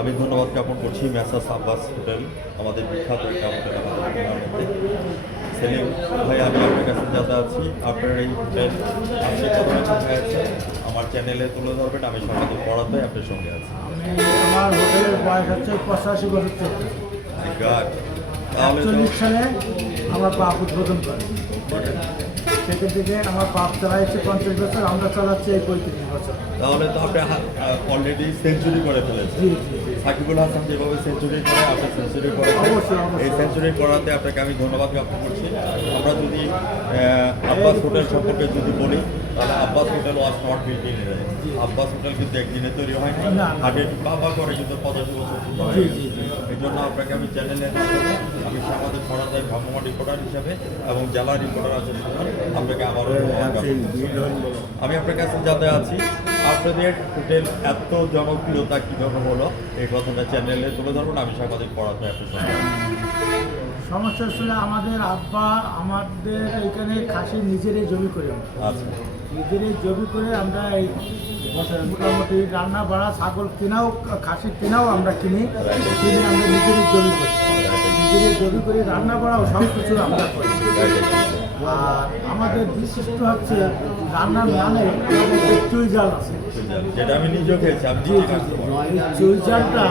আমি ধন্যবাদ জ্ঞাপন করছি মেসার্স আব্বাস হোটেল, আমাদের বিখ্যাত একটা হোটেল আমাদের খুলনার মধ্যে। সেলিম ভাই, আমি আপনার কাছে যাতে আছি, আপনার এই হোটেল আজকে কত বছর হয়েছে আমার চ্যানেলে তুলে ধরবেন। আমি সমাজে পড়াতে আপনার সঙ্গে আছি। আমার হোটেলের বয়স হচ্ছে 85 বছর চলছে। তাহলে তো 41 সালে আমার বাপ উদ্বোধন করে, সেখান থেকে আমার বাপ চালাইছে 50 বছর, আমরা চালাচ্ছি এই 35 বছর। তাহলে তো আপনি অলরেডি সেঞ্চুরি করে ফেলেছেন। জি জি জি। সাকিবুল হাসান যেভাবে সেঞ্চুরি করে আপনি সেঞ্চুরি করেছেন, অবশ্যই, অবশ্যই। এই সেঞ্চুরি করাতে আপনাকে আমি ধন্যবাদ জ্ঞাপন করছি। আমরা যদি আব্বাস হোটেল সম্পর্কে যদি বলি, তাহলে Abbas hotel was not built in a day. Abbas hotel কিন্তু একদিনে তৈরি হয়নি, না। হাটের বাবা করে কিন্তু 85 বছর পূর্ণ হয়ে জি, গেছে। জি, জি। এই জন্য আপনাকে আমি চ্যানেলে আমি সাংবাদিক পড়াতে ভ্রাম্যমাণ রিপোর্টার হিসাবে এবং জেলা রিপোর্টার আছে সুতরাং আপনাকে আবারও ধন্যবাদ জ্ঞাপন করছি। আমি আপনার কাছে যাতে আছি, আপনাদের হোটেল এত জনপ্রিয়তা কীভাবে হলো এই কথাটা চ্যানেলে তুলে ধরবেন। আমি সাংবাদিক পড়াতে আপনার সঙ্গে আছি। সমস্যা ছিল আমাদের আব্বা আমাদের এইখানে খাসি নিজেরই জমি করে, আচ্ছা, নিজেরই জমি করে আমরা এই মোটামুটি রান্না বাড়া ছাগল কেনাও খাসি কেনাও আমরা কিনে আমরা নিজেরই জমি করি, নিজেরই জমি করে রান্না বাড়াও সব কিছু আমরা করি। আর আমাদের বিশিষ্ট হচ্ছে রান্নার মানে চুই জাল আছে, যেটা আমি নিজেও খেয়েছি। আমি এই চুই জালটা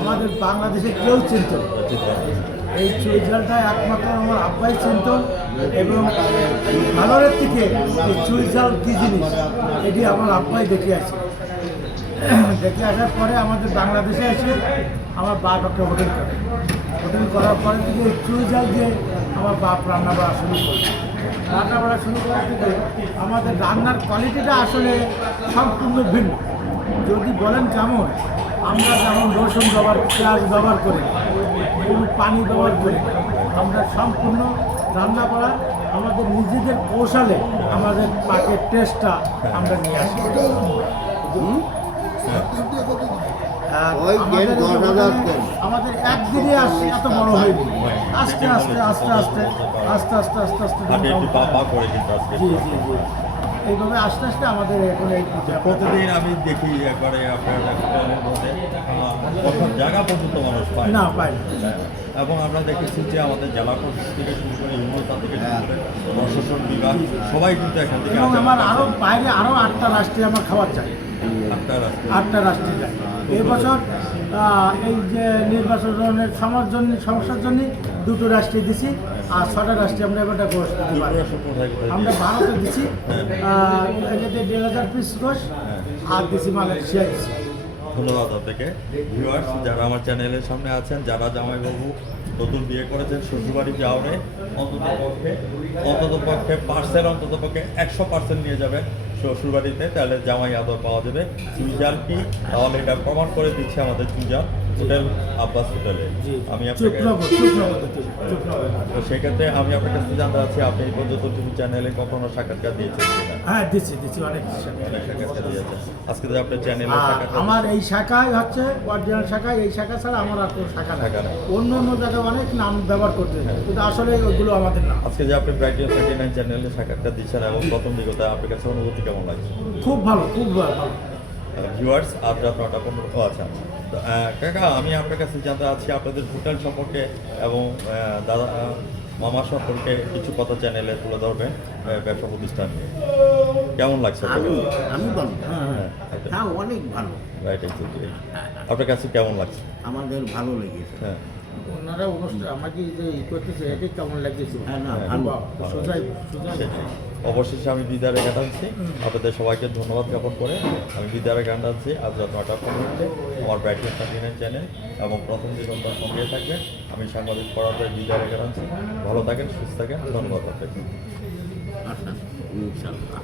আমাদের বাংলাদেশে কেউ চিনত না। এই চুই জালটা একমাত্র আমার আব্বাই চিনত এবং ভালোরের থেকে এই চুই জাল কী জিনিস এটি আমার আব্বাই দেখে আসে। দেখে আসার পরে আমাদের বাংলাদেশে এসে আমার বাপ একটা হোটেল করে, হোটেল করার পরে থেকে এই চুই জাল দিয়ে আমার বাপ রান্না বাড়া শুরু করে। রান্না বাড়া শুরু করার থেকে আমাদের রান্নার কোয়ালিটিটা আসলে সম্পূর্ণ ভিন্ন। যদি বলেন কেমন, আমরা যেমন রসুন ব্যবহার, পেঁয়াজ ব্যবহার করি, কোনো পানি ব্যবহার করি, আমরা সম্পূর্ণ রান্না করা আমাদের নিজেদের কৌশলে আমাদের পাকের টেস্টটা আমরা নিয়ে আসি। আর আমাদের একদিনে এত বড় হয়নি, আস্তে আস্তে আস্তে আস্তে আস্তে আস্তে আস্তে আস্তে হাটে একটু পা করে কিন্তু আজকে। জি জি জি, এইভাবে আস্তে আস্তে আমাদের এখন এই প্রতিদিন আমি দেখি একবারে আপনার হোটেলের মধ্যে কোথাও জায়গা পর্যন্ত মানুষ পায় না পাই না। এবং আমরা দেখেছি যে আমাদের জেলা প্রশাসন থেকে শুরু করে ইউনিয়ন থেকে শুরু করে প্রশাসন বিভাগ সবাই কিন্তু এখান থেকে এবং আসে। আমার আরও বাইরে আরও 8টা রাষ্ট্রে আমার খাবার চাই, আপনার আজকে 8টা রাষ্ট্রে যায়। এই বছর এই যে নির্বাচনের সমস্যার জন্য 2টো রাষ্ট্রে দিছি, আর 6টা রাষ্ট্রে আমরা এবারটা গোষ্ঠ দিতে পারি। কোথায় কোথায় আমরা ভারতে দিছি, এটাতে 1,500 পিস গোশ, আর দিছি মালয়েশিয়া দিছি। ধন্যবাদ আপনাকে। ভিউয়ার্স যারা আমার চ্যানেলের সামনে আছেন, যারা জামাইবাবু নতুন বিয়ে করেছেন, শ্বশুরবাড়ি যাওয়ারে অন্তত পক্ষে পার্সেল অন্তত পক্ষে 100% নিয়ে যাবেন শ্বশুরবাড়িতে, তাহলে জামাই আদর পাওয়া যাবে। চুইজাল কি, তাহলে এটা প্রমাণ করে দিচ্ছে আমাদের চুইজাল হোটেল আব্বাস হোটেলে। আমি আপনাকে তো সেক্ষেত্রে আমি আপনার কাছে জানতে চাচ্ছি, আপনি এই পর্যন্ত টিভি চ্যানেলে কখনো সাক্ষাৎকার দিয়েছেন কিনা? হ্যাঁ দিচ্ছি অনেক। অনেক সাক্ষাৎকার দিয়েছেন। আজকে যে আপনার চ্যানেলে সাক্ষাৎকার আমার এই শাখায় হচ্ছে অরিজিনাল শাখা, এই শাখা ছাড়া আমার আর কোনো শাখা শাখা নেই। নেই। অন্য অন্য জায়গায় অনেক নাম ব্যবহার করতে, কিন্তু আসলে ওইগুলো আমাদের না। আজকে যে আপনি ব্রাইটিও 39 চ্যানেলে সাক্ষাৎকার দিচ্ছেন এবং প্রথম দিকতে আপনার কাছে অনুভূতি কেমন লাগছে? খুব ভালো, খুব ভালো। ভিউয়ার্স আজ রাত 9:15। আচ্ছা তো, কাকা আমি আপনার কাছে জানতে চাচ্ছি আপনাদের হোটেল সম্পর্কে এবং দাদা মামা সম্পর্কে কিছু কথা চ্যানেলে তুলে ধরবেন ব্যবসা প্রতিষ্ঠান নিয়ে। কেমন লাগছে? আমি বলবো হ্যাঁ, হ্যাঁ অনেক ভালো, রাইট। আপনার কাছে কেমন লাগছে? আমাদের ভালো লেগেছে। হ্যাঁ, ওনারা অনুষ্ঠান আমাকে যে করতেছে এটি কেমন লাগতেছে? হ্যাঁ না হ্যাঁ, ভালো। সোজাই সেটাই। অবশেষে আমি বিদায় রেখে টানছি। আপনাদের সবাইকে ধন্যবাদ জ্ঞাপন করে আমি বিদায় রেখে টানছি। আজ রাত 9:15 আমার ব্রাইটনেস 39 চ্যানেল এবং প্রথম দিগন্তার সঙ্গে থাকবে। আমি সাংবাদিক পড়াতে বিদায় রেখে টানছি। ভালো থাকেন, সুস্থ থাকেন। ধন্যবাদ আপনাকে। আচ্ছা ইনশাআল্লাহ।